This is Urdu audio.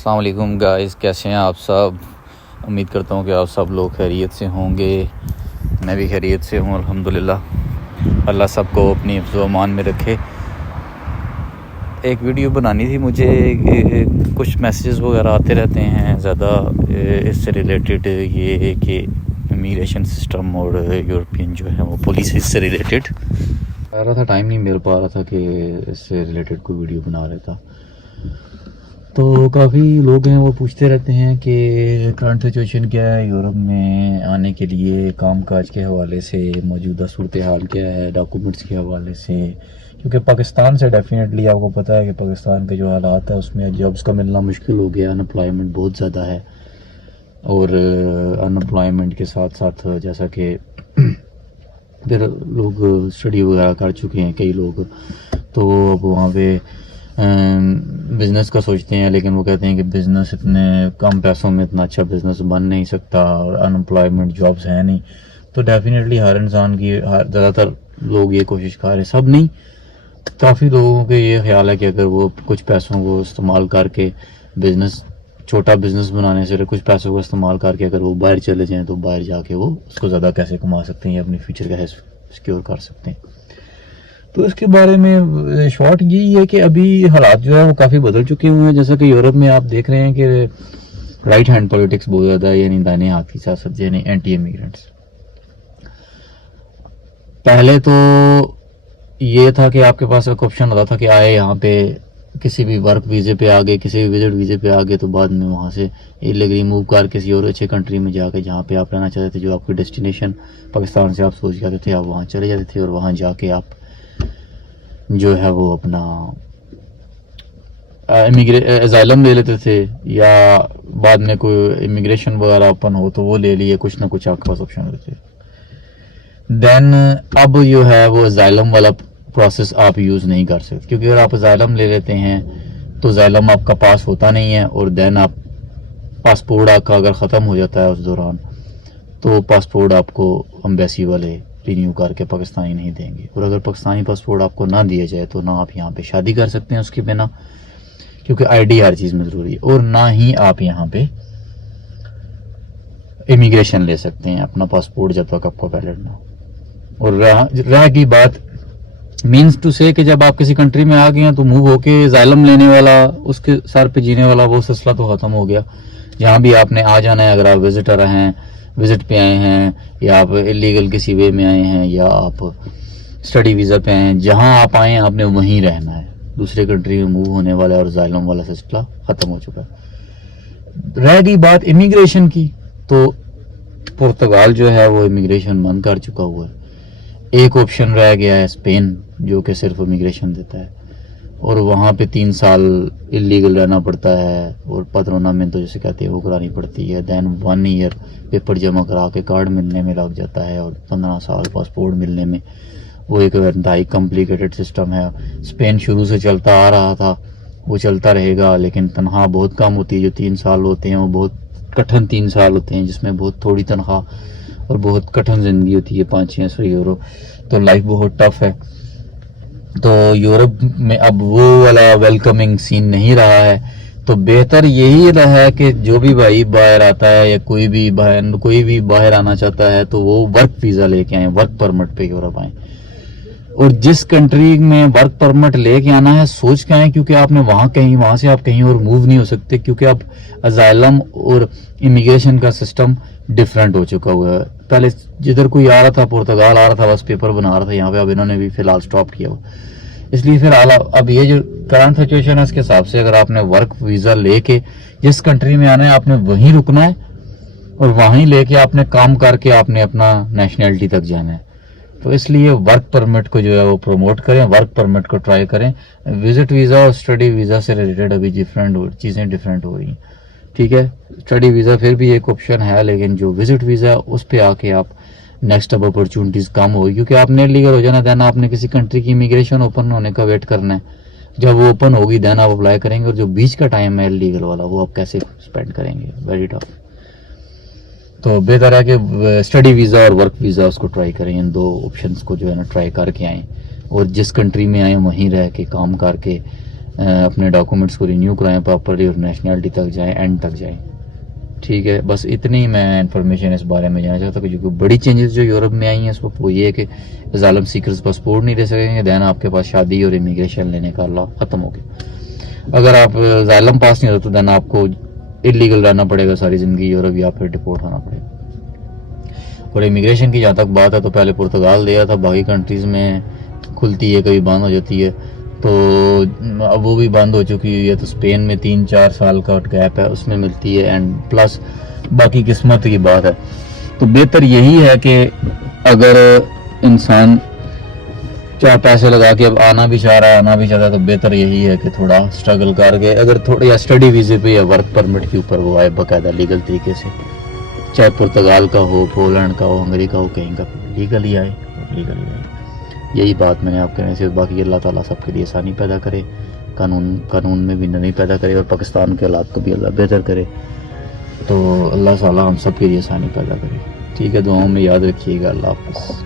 السلام علیکم گائز، کیسے ہیں آپ سب؟ امید کرتا ہوں کہ آپ سب لوگ خیریت سے ہوں گے۔ میں بھی خیریت سے ہوں الحمدللہ۔ اللہ سب کو اپنی حفظ و امان میں رکھے۔ ایک ویڈیو بنانی تھی مجھے، کچھ میسیجز وغیرہ آتے رہتے ہیں زیادہ اس سے ریلیٹڈ، یہ کہ امیگریشن سسٹم اور یورپین جو ہے وہ پولیس اس سے ریلیٹڈ آ رہا تھا، ٹائم نہیں مل پا رہا تھا کہ اس سے ریلیٹڈ کوئی ویڈیو بنا رہا تھا۔ تو کافی لوگ ہیں وہ پوچھتے رہتے ہیں کہ کرنٹ سچویشن کیا ہے یورپ میں آنے کے لیے، کام کاج کے حوالے سے موجودہ صورتحال کیا ہے، ڈاکومنٹس کے حوالے سے، کیونکہ پاکستان سے ڈیفینیٹلی آپ کو پتہ ہے کہ پاکستان کے جو حالات ہیں اس میں جابس کا ملنا مشکل ہو گیا، ان امپلائمنٹ بہت زیادہ ہے، اور ان امپلائمنٹ کے ساتھ ساتھ جیسا کہ پھر لوگ اسٹڈی وغیرہ کر چکے ہیں کئی لوگ، تو اب وہاں پہ بزنس کا سوچتے ہیں، لیکن وہ کہتے ہیں کہ بزنس اتنے کم پیسوں میں اتنا اچھا بزنس بن نہیں سکتا، اور ان امپلائمنٹ جابس ہیں نہیں، تو ڈیفینیٹلی ہر انسان کی زیادہ تر لوگ یہ کوشش کر رہے ہیں، سب نہیں، کافی لوگوں کے یہ خیال ہے کہ اگر وہ کچھ پیسوں کو استعمال کر کے بزنس، چھوٹا بزنس بنانے سے کچھ پیسوں کو استعمال کر کے اگر وہ باہر چلے جائیں تو باہر جا کے وہ اس کو زیادہ کیسے کما سکتے ہیں یا اپنی فیوچر کیسے سیکیور کر سکتے ہیں۔ تو اس کے بارے میں شارٹ یہی ہے کہ ابھی حالات جو ہے وہ کافی بدل چکے ہوئے ہیں، جیسا کہ یورپ میں آپ دیکھ رہے ہیں کہ رائٹ ہینڈ پولیٹکس بہت زیادہ ہے، یعنی دائیں ہاتھ کی سیاست، یعنی اینٹی امیگرینٹس۔ پہلے تو یہ تھا کہ آپ کے پاس ایک آپشن ہوتا تھا کہ آئے یہاں پہ کسی بھی ورک ویزے پہ آگے، کسی بھی وزٹ ویزے پہ آگے، تو بعد میں وہاں سے ایلیگلی موو کر کسی اور اچھے کنٹری میں جا کے جہاں پہ آپ رہنا چاہتے تھے، جو آپ کی ڈیسٹینیشن پاکستان سے آپ سوچ جاتے تھے، آپ وہاں چلے جاتے تھے، اور وہاں جا کے آپ جو ہے وہ اپنا اسائلم لے لیتے تھے، یا بعد میں کوئی امیگریشن وغیرہ اوپن ہو تو وہ لے لیے، کچھ نہ کچھ آپ کے پاس آپشن ہوتے تھے۔ دین اب جو ہے وہ اسائلم والا پروسیس آپ یوز نہیں کر سکتے، کیونکہ اگر آپ اسائلم لے لیتے ہیں تو اسائلم آپ کا پاس ہوتا نہیں ہے، اور دین آپ پاسپورٹ آپ کا اگر ختم ہو جاتا ہے اس دوران تو پاسپورٹ آپ کو امبیسی والے رینیو کر کے پاکستانی نہیں دیں گے، اور اگر پاکستانی پاسپورٹ آپ کو نہ دیا جائے تو نہ آپ یہاں پہ شادی کر سکتے ہیں اس کے بنا، کیونکہ آئی ڈی ہر چیز میں ضروری ہے، اور نہ ہی آپ یہاں پہ امیگریشن لے سکتے ہیں اپنا پاسپورٹ جب تک آپ کا ویلڈ نہ ہو۔ اور رہ کی بات مینس ٹو سے کہ جب آپ کسی کنٹری میں آ گئے ہیں تو موو ہو کے اسائلم لینے والا، اس کے سر پہ جینے والا وہ سلسلہ تو ختم ہو گیا۔ جہاں بھی آپ نے آ جانا ہے، اگر آپ وزٹر ہیں، وزٹ پہ آئے ہیں، یا آپ انلیگل کسی وے میں آئے ہیں، یا آپ اسٹڈی ویزا پہ آئے ہیں، جہاں آپ آئے ہیں آپ نے وہیں رہنا ہے، دوسرے کنٹری میں موو ہونے والا اور اسائلم والا سلسلہ ختم ہو چکا ہے۔ رہ گئی بات امیگریشن کی، تو پرتگال جو ہے وہ امیگریشن بند کر چکا ہوا ہے۔ ایک آپشن رہ گیا ہے اسپین، جو کہ صرف امیگریشن دیتا ہے، اور وہاں پہ 3 سال انلیگل رہنا پڑتا ہے، اور پترونا میں تو جسے کہتے ہیں وہ کرانی پڑتی ہے، دین 1 ایئر پیپر جمع کرا کے کارڈ ملنے میں لگ جاتا ہے، اور 15 سال پاسپورٹ ملنے میں۔ وہ ایک انتہائی کمپلیکیٹڈ سسٹم ہے۔ اسپین شروع سے چلتا آ رہا تھا، وہ چلتا رہے گا، لیکن تنخواہ بہت کم ہوتی ہے۔ جو 3 سال ہوتے ہیں وہ بہت کٹھن 3 سال ہوتے ہیں، جس میں بہت تھوڑی تنخواہ اور بہت کٹھن زندگی ہوتی ہے، 500-600 یورو، تو لائف بہت ٹف ہے۔ تو یورپ میں اب وہ والا ویلکمنگ سین نہیں رہا ہے، تو بہتر یہی رہا ہے کہ جو بھی بھائی باہر آتا ہے، یا کوئی بھی باہر آنا چاہتا ہے تو وہ ورک ویزا لے کے آئیں، ورک پرمٹ پہ یورپ آئیں، اور جس کنٹری میں ورک پرمٹ لے کے آنا ہے سوچ کے آئیں، کیونکہ آپ نے وہاں سے آپ کہیں اور موو نہیں ہو سکتے، کیونکہ اب اسائلم اور امیگریشن کا سسٹم ڈفرینٹ ہو چکا ہوا ہے۔ پہلے جدھر کوئی آ رہا تھا، پرتگال آ رہا تھا، بس پیپر بنا رہا تھا یہاں پہ، اب انہوں نے بھی فی الحال سٹاپ کیا ہوا، اس لیے فی الحال اب یہ جو کرنٹ سچویشن ہے اس کے حساب سے اگر آپ نے ورک ویزا لے کے جس کنٹری میں آنا ہے آپ نے وہیں رکنا ہے، اور وہیں لے کے آپ نے کام کر کے آپ نے اپنا نیشنلٹی تک جانا ہے۔ تو اس لیے ورک پرمٹ کو جو ہے وہ پروموٹ کریں، ورک پرمٹ کو ٹرائی کریں۔ وزٹ ویزا اور اسٹڈی ویزا سے ریلیٹڈ ابھی چیزیں ڈفرینٹ ہو رہی ہیں، ٹھیک ہے۔ اسٹڈی ویزا پھر بھی ایک آپشن ہے، لیکن جو وزٹ ویزا اس پہ آ کے آپ نیکسٹ اب اپرچونٹیز کم ہوگی، کیونکہ آپ نے لیگل ہو جانا، دین آپ نے کسی کنٹری کی امیگریشن اوپن ہونے کا ویٹ کرنا ہے، جب وہ اوپن ہوگی دین آپ اپلائی کریں گے، اور جو بیچ کا ٹائم ہے لیگل والا وہ آپ کیسے اسپینڈ کریں گے، ویری ٹف۔ تو بہتر ہے کہ اسٹڈی ویزا اور ورک ویزا اس کو ٹرائی کریں، ان 2 آپشنس کو جو ہے نا ٹرائی کر کے آئیں، اور جس کنٹری میں آئیں وہیں رہ کے کام کر کے اپنے ڈاکومنٹس کو رینیو کرائیں پراپرلی اور نیشنلٹی تک جائیں، اینڈ تک جائیں. ٹھیک ہے، بس اتنی میں انفارمیشن اس بارے میں جانا چاہتا ہوں کہ جو بڑی چینجز جو یورپ میں آئی ہیں اس وقت وہ یہ ہے کہ اسائلم سیکرز پاسپورٹ نہیں لے سکیں گے، دین آپ کے پاس شادی اور امیگریشن لینے کا لا ختم ہو گیا. اگر آپ اسائلم پاس نہیں ہوتا تو دین آپ کو انلیگل رہنا پڑے گا ساری زندگی یورپ، یا پھر ڈپورٹ ہونا پڑے گا. اور امیگریشن کی جہاں تک بات ہے تو پہلے پرتگال دیا تھا، باقی کنٹریز میں کھلتی ہے کبھی بند ہو جاتی ہے، تو اب وہ بھی بند ہو چکی ہے. تو اسپین میں 3-4 سال کا گیپ ہے اس میں ملتی ہے، اینڈ پلس باقی قسمت کی بات ہے. تو بہتر یہی ہے کہ اگر انسان چاہ پیسے لگا کے اب آنا بھی چاہ رہا ہے، آنا بھی چاہتا ہے، تو بہتر یہی ہے کہ تھوڑا اسٹرگل کر کے اگر تھوڑا یا اسٹڈی ویزے پہ یا ورک پرمٹ کے اوپر وہ آئے باقاعدہ لیگل طریقے سے، چاہے پرتگال کا ہو، پولینڈ کا ہو، ہنگری کا ہو، کہیں کا لیگلی آئے، لیگلی آئے. یہی بات میں نے آپ کہنے سے. باقی اللہ تعالیٰ سب کے لیے آسانی پیدا کرے، قانون میں بھی نرمی پیدا کرے، اور پاکستان کے حالات کو بھی اللہ بہتر کرے. تو اللہ تعالیٰ ہم سب کے لیے آسانی پیدا کرے. ٹھیک ہے، دعاؤں میں یاد رکھیے گا. اللہ حافظ.